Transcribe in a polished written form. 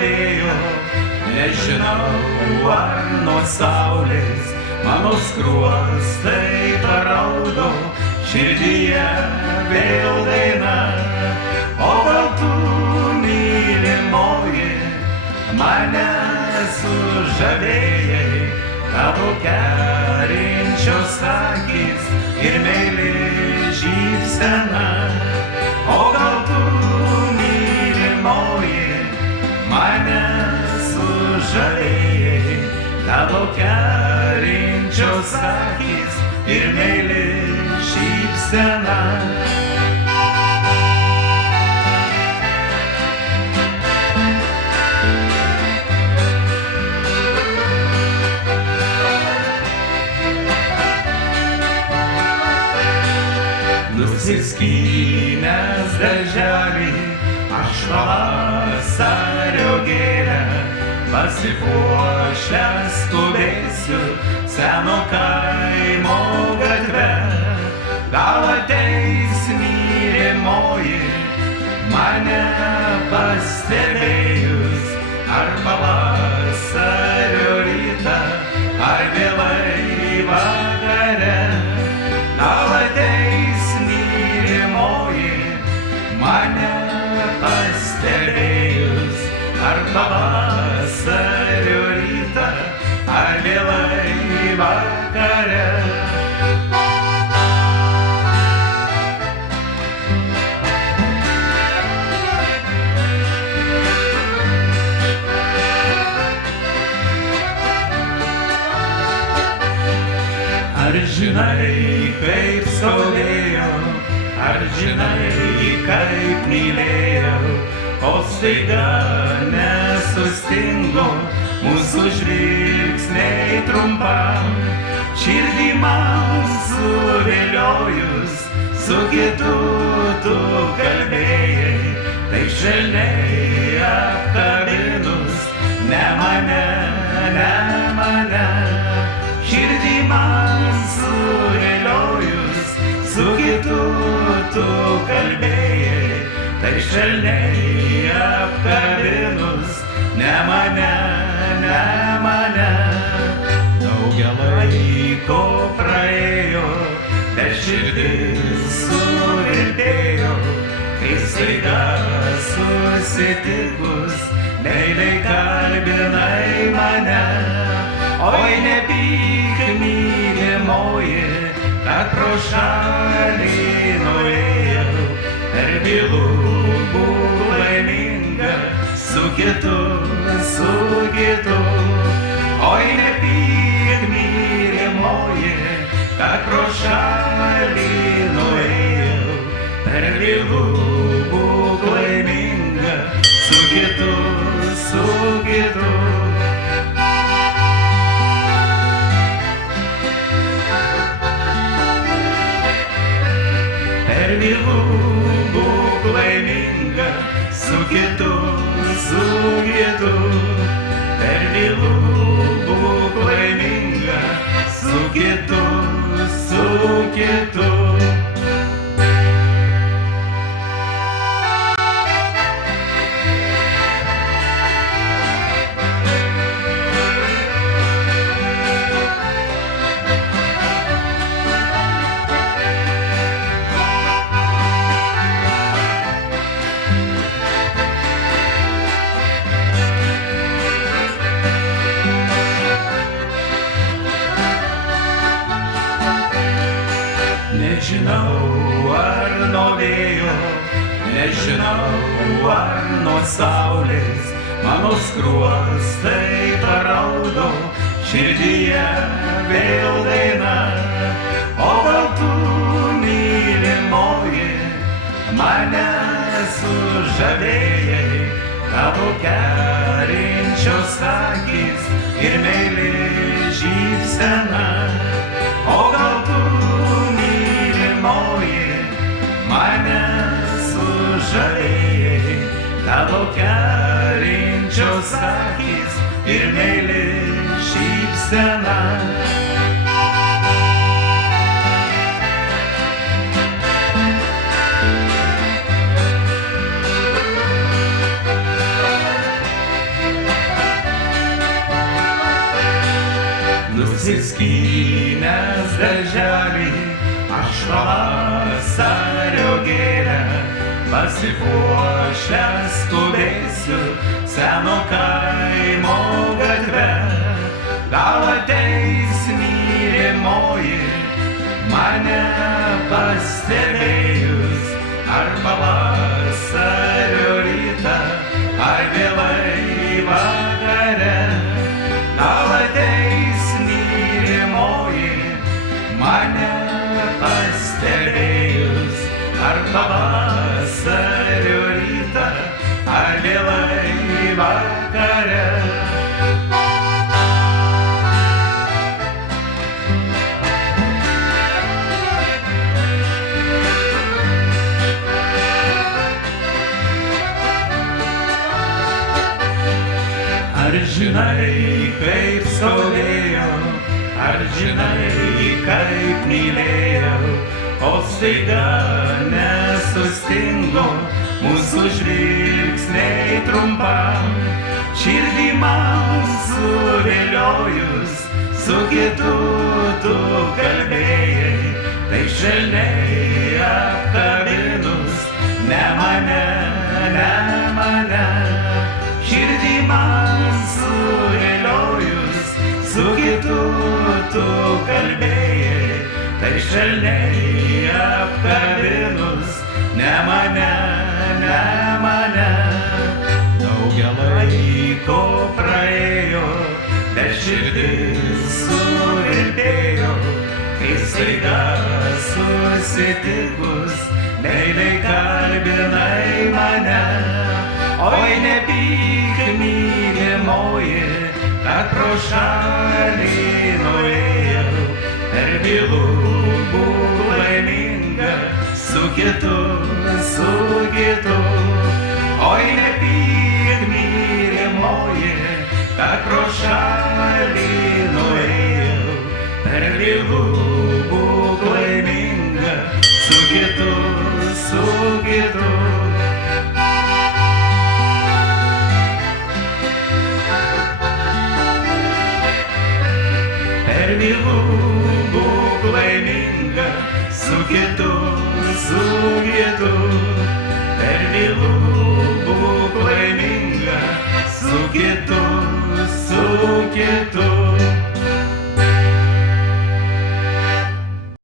vėjo, nežinau ar nuo saulės, mano skruostai paraudo, širdyje vėl daina. O gal tu, mylimoji, mane sužavėjai, tavo kerinčios akys ir meilė šypsena. O gal tu, mylimoji, mane sužavėjai, tavo kerinčios akys ir meilė šypsena. Nusiskynęs darželį, aš pavasario gėlę, pasipuošęs skubėsiu seno kaimo gatve. Gal ateis mylimoji, mane pastebėjus, ar pavasario rytą, ar vėlai vakare. Gal ateis mylimoji, mane pastebėjus, ar pavasario rytą, ar vėlai vakare. Ar žinai, kaip skaudėjau, ar žinai, kaip mylėjau, o staiga nesustingo mūsų žvilgsniai trumpam. Širdį man suviliojus, su kitu tu kalbėjai, taip švelniai apkabinus, ne mane, ne mane. Širdį man suviliojus, su kitu tu kalbėjai, tai švelniai apkabinus, ne mane, ne mane. Daugia laiko praėjo, bet širdis suvirpėjo, kai staiga susitikus, meiliai kalbinai mane. Oi, nepyk, mylimoji, kad pro šalį nuėjau, per bylų būk laiminga, su kitu, su kitu. Oi, nepyk, mylimoji, kad pro šalį nuėjau, per bylų būk laiminga, su kitu, su kitu. Per bylų būk laiminga, su kitu, su kitu. Per bylų būk laiminga, su kitu, su kitu. Nežinau ar nuo vėjo, nežinau ar nuo saulės, mano skruostai paraudo, širdyje vėl daina. O gal tu, mylimoji, mane sužavėjai, tavo kerinčios akys ir meilė šypsena. O gal tu, mane sužavėjai, tavo kerinčios akys ir meilė šypsena. nusiskynęs darželį, aš pavasario gėlę pasipuošęs skubėsiu seno kaimo gatve. Gal ateis mylimoji mane pastebėjus, ar pavasario rytą, ar vėlai vakare. Gal ateis mylimoji mane pastebėjus, ar pavasario rytą, ar vėlai vakare. Ar žinai, kaip skaudėjo, ar žinai, kaip mylėjau, o staiga nesustingo mūsų žvilgsniai trumpam. Širdį man suviliojus, su kitu tu kalbėjai, tai švelniai apkabinus, ne mane, ne mane. Širdį man suviliojus, su kitu tu kalbėjai, tai švelniai apkabinus, ne mane, ne mane. Daugia laiko praėjo, bet širdis suvirpėjo, kai staiga susitikus, meiliai kalbinai mane. Oi, nepyk, mylimoji, kad pro šalį nuėjau, per bylų būk laiminga, su kitu, su kitu. Oi, nepyk, mylimoji, kad pro šalį nuėjau, per bylų būk laiminga, su kitu, su kitu. Per bylų būk laiminga, su kitu, su kitu. Per bylų būk laiminga, su kitu, su kitu.